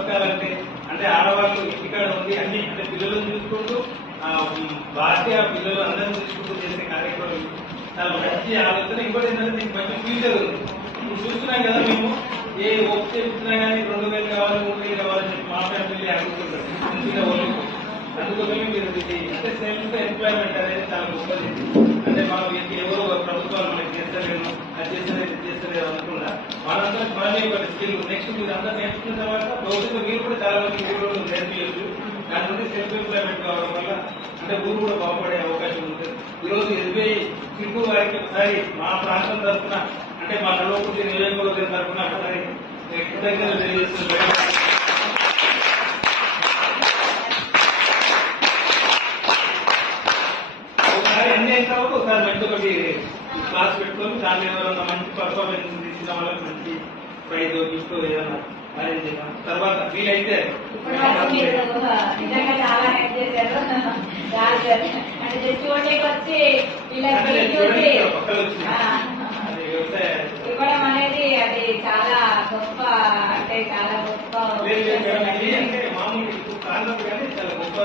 బతకాలంటే అంటే ఆడవాళ్ళు ఇంటికాడ ఉంది అన్ని అంటే పిల్లలను చూసుకుంటూ భార్య పిల్లలు అందరినీ చూసుకుంటూ చేసే కార్యక్రమం చాలా మంచి ఆలోచన. ఇంకోటి ఏంటంటే మీకు మంచి ఫ్యూచర్ ఉంది. ఇప్పుడు చూస్తున్నాం కదా మేము ఏ వర్క్ చేస్తున్నా కానీ 2000 కావాలి 3000 కావాలని చెప్పి మా ఫ్యామిలీ అడుగుతుంటారు మంచిగా వాళ్ళు. అందుకోసమే మీరు అంటే సెల్ఫ్ ఎంప్లాయ్మెంట్ అనేది చాలా గొప్పది. అంటే మనం ఎవరో ప్రభుత్వాలు మనకి చేస్తలేము అది చేస్తలేదు అనుకున్నా మనందరూ మనమే ఒక స్కిల్ నెక్స్ట్ మీరు అందరూ నేర్చుకున్న తర్వాత భవిష్యత్తు మీరు కూడా చాలా మంది ఊళ్ళో నేర్పించచ్చు. దాని నుండి సెల్ఫ్ ఎంప్లాయ్మెంట్ కావడం వల్ల అంటే ఊరు కూడా బాగుపడే అవకాశం ఉంటుంది. ఈరోజు ఎస్బీఐ చిత్తూరు వారికి ఒకసారి మా ప్రాంతం తరఫున అంటే మా కల్వకుర్తి నియోజకవర్గం తరఫున ఒకసారి కృతజ్ఞతలు తెలియజేస్తున్నారు. ఒకసారి అన్ని అయిన తర్వాత ఒకసారి మంచి ఒకటి క్లాస్ పెట్టుకొని దాని ఎవరన్నా మంచి పర్ఫార్మెన్స్ తీసిన వాళ్ళకి మంచి ప్రైజ్ గిఫ్ట్ ఏదన్నా అరేంజ్ చేద్దాం. తర్వాత వీలైతే నిజంగా చాలా హెల్ప్ చేశారు. అంటే చూడడానికి వచ్చి ఇవ్వడం అనేది అది చాలా గొప్ప అంటే చాలా గొప్ప.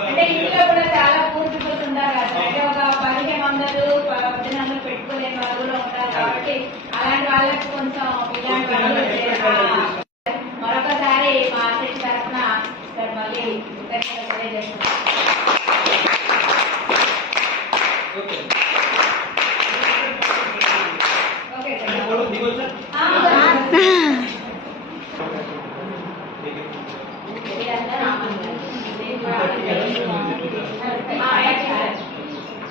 అంటే ఇంట్లో కూడా చాలా పూర్తిపోతుంటారు కదా అంటే ఒక 1500 పెట్టుకోలేని వాళ్ళు కూడా ఉంటారు కాబట్టి అలాంటి వాళ్ళకి కొంచెం ఇలాంటి వాళ్ళు మరొకసారి మా అసెట్ తరఫున మళ్ళీ తెలియజేస్తున్నాం.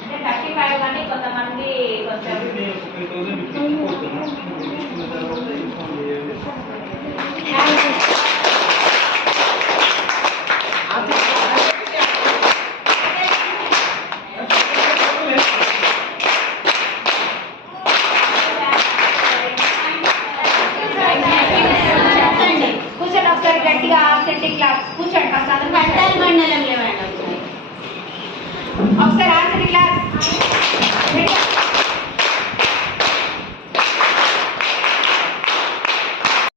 అంటే 35 కానీ కొంతమంది కొంచెం కూర్చోండి ఒకసారి గట్టిగా ఆబ్సెంట్ క్లాస్ కూర్చోండి మండలంలో ఒకసారి ఆబ్సెంట్ క్లాస్